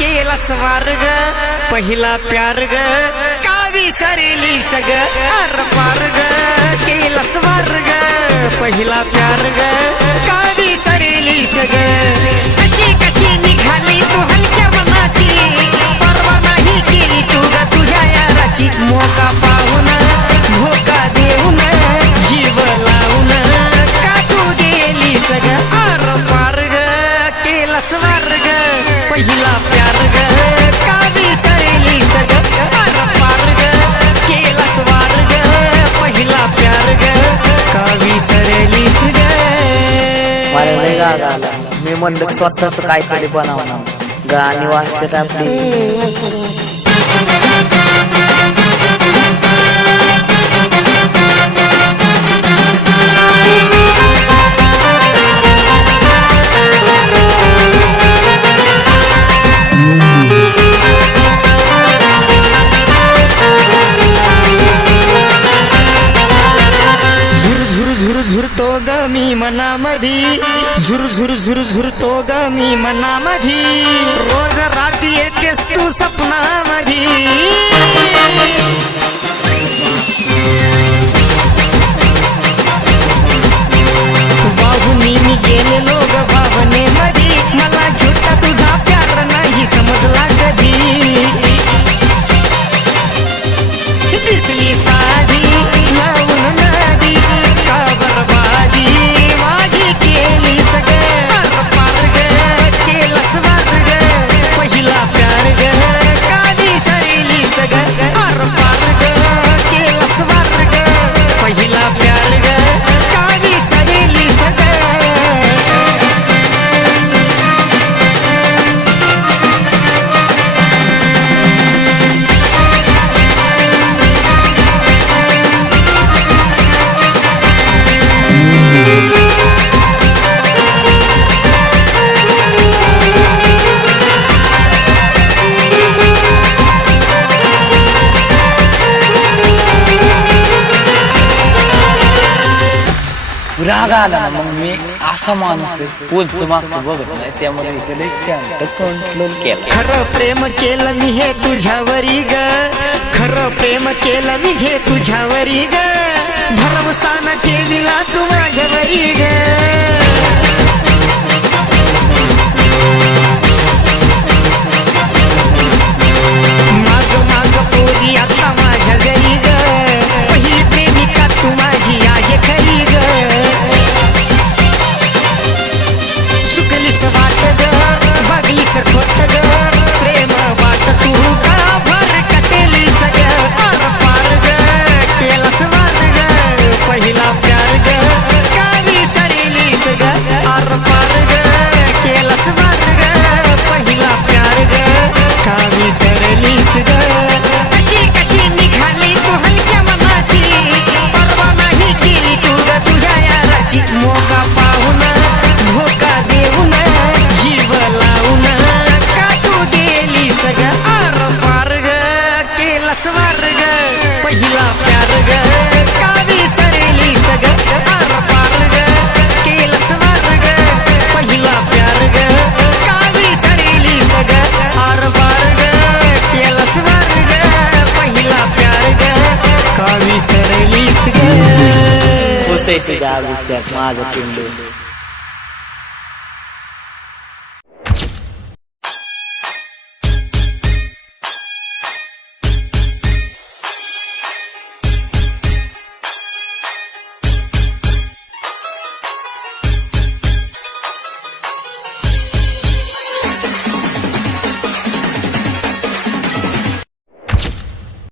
केला स्वर्ग पहिला प्यार ग का विसरली सग आर पार ग केला स्वर्ग पहिला प्यार ग का विसरली सग कशी कशी निघाली तू हलक्या मनाची परवा नाही केली तू ग तुझ्या याराची मोका पाहून धोका देऊन जीव लावून का तू गेली सग आर पार ग केला स्वर्ग पहिला प्यार ग का विसरली सग आर पार ग केला स्वर्ग पहिला प्यार ग का विसरली सग मला लय राग आला मी म्हणलं स्वतःच काहीतरी बनवणार गाणी वाचतात आपली झुरतो ग मी मनामधी झुरतो ग मी मनामधी रोज रात्री येतेस तू सपनामधी वाहूनी मी गेलेलो ग भावनेमधी मला झुटा तुझा प्यार नाही समजला कधी दिसली साधी लावून नदी का बरबादी माझी केली सगळे पार ग केला स्वर्ग पहिला प्यार ग का विसरली सगळे पार ग केला स्वर्ग पहिला प्यार ग का विसरली सगळे राग आला ना मग मी असा माणूस पोलचं मागचं बघत नाही त्यामुळे इथे लई शांत कंट्रोल केला खरं प्रेम केलं मी हे तुझ्यावरी ग खरं प्रेम केलं मी हे तुझ्यावरी ग भरवसा न ठेविला तू माझ्यावरी ग माग माग पोरी आता माझ्या घरी ग पहिली प्रेमिका तू माझी आहे खरी ग सुकलीस वाट ग बघलीस खोट ग प्रेम वाट तू का भर कटेली सग आर पार ग केला स्वर्ग पहिला प्यार ग का विसरली सग आर पार ग केला स्वर्ग पहिला प्यार ग का विसरली सग कशी कशी निघाली तू हलक्या मनाची परवा नाही केली तू ग तुझ्या याराची मोका पाहून धोका देऊन जीव लावून का तू गेली सग आर पार ग केला स्वर्ग पहिला प्यार ग का विसरली सग आर पार ग केला स्वर्ग पहिला प्यार ग का विसरली सग आर पार ग केला स्वर्ग पहिला प्यार ग का विसरली सग खुश आहे माझं पिंड